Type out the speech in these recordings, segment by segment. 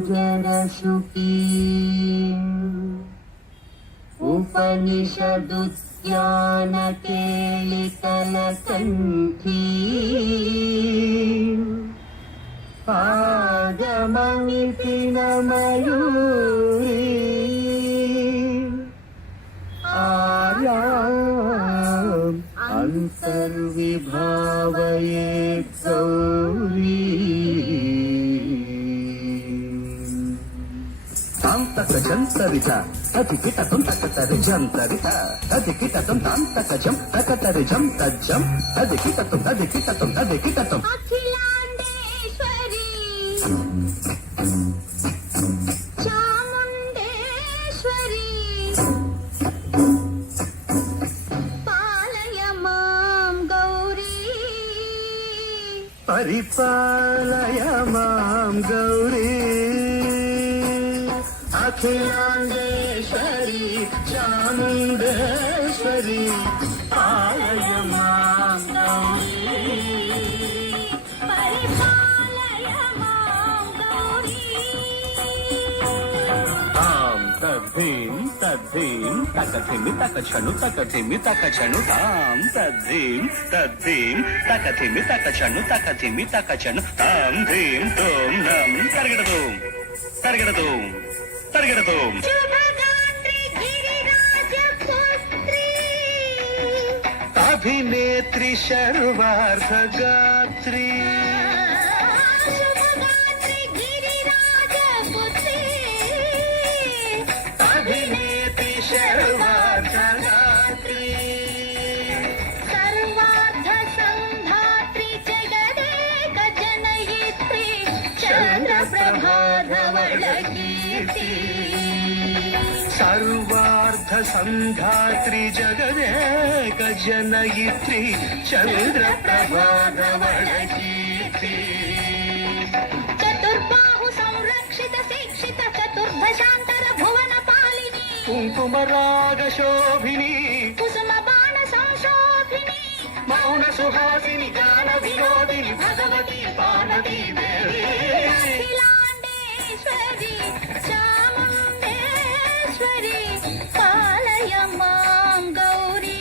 ओङ्कारपञ्जरशुकी उपनिषदुद्यानकेलितलकण्ठी आगममिति न मयूरी आर्याम् अन्तर्विभावयेत् गौरी జంతరిత అతి కిటతం తకతరి జంతరిత అతి కిటతం తాంతకజం తకతరి జం తజ్జం అతి కిటతం అఖిలాండేశ్వరి చాముండేశ్వరి పాలయ మాం గౌరీ పరిపాలయ మాం గౌరీ అఖిలాండేశ్వరి చాముండేశ్వరి పాలయ మాం గౌరీ పరిపాలయ మాం గౌరీ తాం తద్ధీం తద్ధీం తకథిమి తకచను తకథిమి తకచను తాం తద్ధీం తద్ధీం తకథిమి తకచను తకథిమి తకచను తాం ధీం తోం నం తరగడదు తరగడదు తరగడదు శుభగాత్రి గిరిరాజ పుత్రి అభినేత్రి శర్వార్థగాత్రి శుభగాత్రి గిరిరాజ పుత్రి అభినేత్రి శర్వార్థగాత్రి సర్వార్థ సంధాత్రి జగదేక జనయిత్రి చంద్రప్రభాధవళ కీర్తి సర్వార్థ సంధాత్రి జగదేక జనయిత్రి చంద్రప్రభాధవళ కీర్తి చతుర్బాహు సంరక్షిత శిక్షిత చతుర్భశాంతర భువన పాలిని కుంకుమరాగ శోభిని కుసుమ బాణ సంశోభిని మౌన సుహాసిని గాన వినోదిని భగవతి పార్వతీ దేవి అఖిలాండేశ్వరి చాముండేశ్వరి పాలయ మాం గౌరీ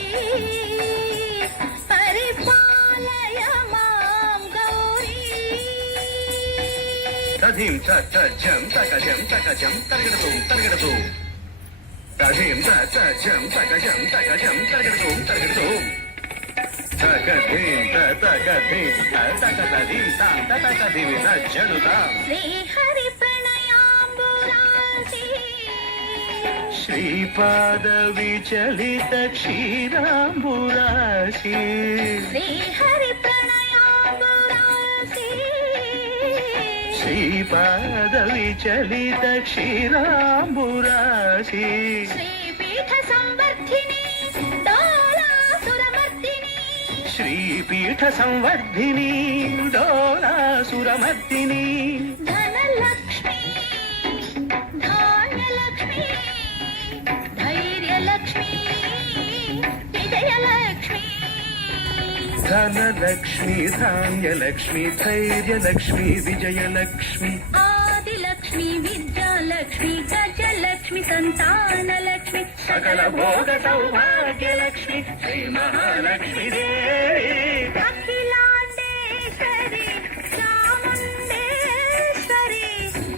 పరిపాలయ మాం గౌరీ తథీం తజం తకజం తకజం తరగడదు తరగడదు తథీం తజం తకజం తకజం తరగడదు తరగడదు తకధీం తకధీం తకధీం తాం తకధీం తజ్జనుతాం శ్రీహరి ప్రణయాంబురాసి శ్రీపాద విచలిత క్షీరాంబురాశి శ్రీహరి ప్రణయాంబురాసి శ్రీపాద విచలిత క్షీరాంబురాశి శ్రీపీఠ సంవర్ధిని డోలాసురమర్దిని శ్రీపీఠ సంవర్ధిని డోలాసురమర్దిని ధనలక్ష్మి ధాన్యలక్ష్మి ధైర్యలక్ష్మి విజయలక్ష్మి ధనలక్ష్మి ధాన్యలక్ష్మి ధైర్యలక్ష్మి విజయలక్ష్మి ఆదిలక్ష్మి విద్యాలక్ష్మి గజలక్ష్మి సంతానలక్ష్మి సకల భోగ సౌభాగ్యలక్ష్మి శ్రీ మహాలక్ష్మి దేవి అఖిలాండేశ్వరి చాముండేశ్వరి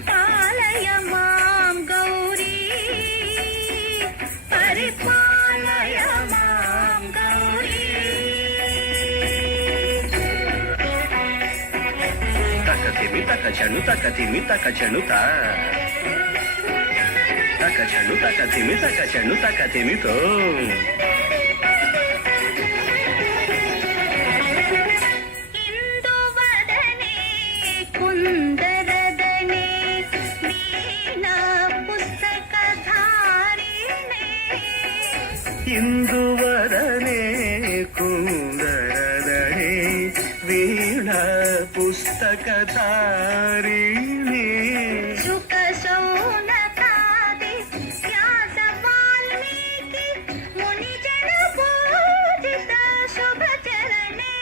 పాలయ మాం గౌరీ పరిపాలయ మాం గౌరీ తకతిమి తకచను తకతిమి తకచను తకచను తకతిమి తకచను తకతిమితో ఇందువదనే కుందరదనే వీణా పుస్తకధారిణే ఇందువరనే కుందరదనే వీణ పుస్తకధారిణి శుక శౌనకాది వ్యాస వాల్మీకి మునిజన పూజిత శుభచరణే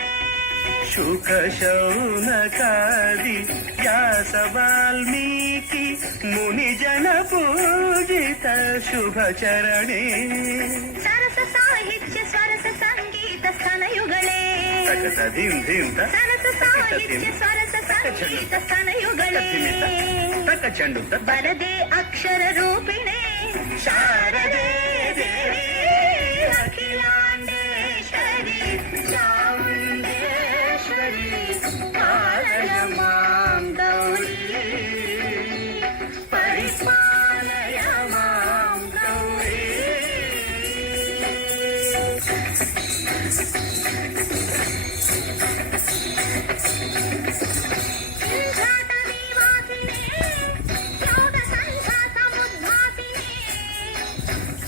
ಶುಕ ಶೌನಕಾದಿ ವ್ಯಾಸ ವಾಲ್ಮೀಕಿ ಮುನಿ ಜನ ಪೂಜಿತ ಶುಭ ಚರಣೆ ಸರಸ ಸಾಹಿತ್ಯ ಸ್ವರಸ ಸಂಗೀತ ಸ್ತನಯುಗಳೇ ತಕತ ಧಿಂ ಧಿಂ ತ ಸರಸ ಸಾಹಿತ್ಯ ಸ್ವರಸ ಸಂಗೀತ ಸ್ತನಯುಗಳೇ ತಕ ಚೆಂಡು ತ ಬರದೆ ಅಕ್ಷರ ರೂಪಿಣೆ ಶಾರದೆ ದೇವಿ ಅಖಿಲಾಂಡೇಶ್ವರಿ ಚಾಮುಂಡೇಶ್ವರಿ ಪಾಲಯ ಮಾಂ ಗೌರಿ ಪರಿಪಾಲಯ ಮಾಂ ಗೌರಿ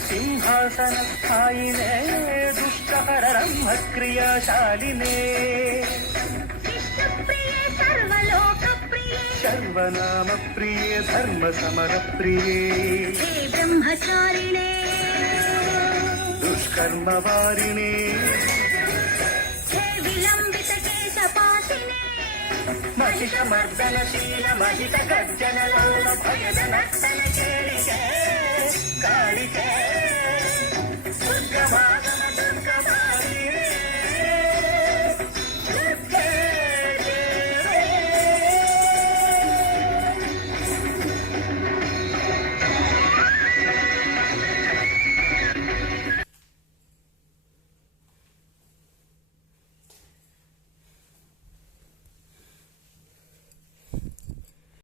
ಸಿಂಹಾಸನ ಸ್ಥಾಯಿನೇ ದುಷ್ಟಹರ ಬ್ರಹ್ಮ ಕ್ರಿಯಾಶಾಲಿನೇ ವಿಷ್ಣುಪ್ರಿಯೆ ಸರ್ವಲೋಕಪ್ರಿಯೆ ಸರ್ವನಾಮ ಪ್ರಿಯೇ ಧರ್ಮ ಸಮರ ಪ್ರಿಯೇ ಹೇ ಬ್ರಹ್ಮಚಾರಿಣೆ ದುಷ್ಕರ್ಮ ವಾರಿಣೇ ಹೇ ವಿಲಂಬಿತ ಕೇಶಪಾಸಿನೇ ಮಹಿಷ ಮರ್ದನಶೀಲ ಮಹಿಷ ಗರ್ಜನ ಲೋಲ ಭಯದ ನರ್ತನ ಕೇಳಿಕೆ ಕಾಳಿಕೆ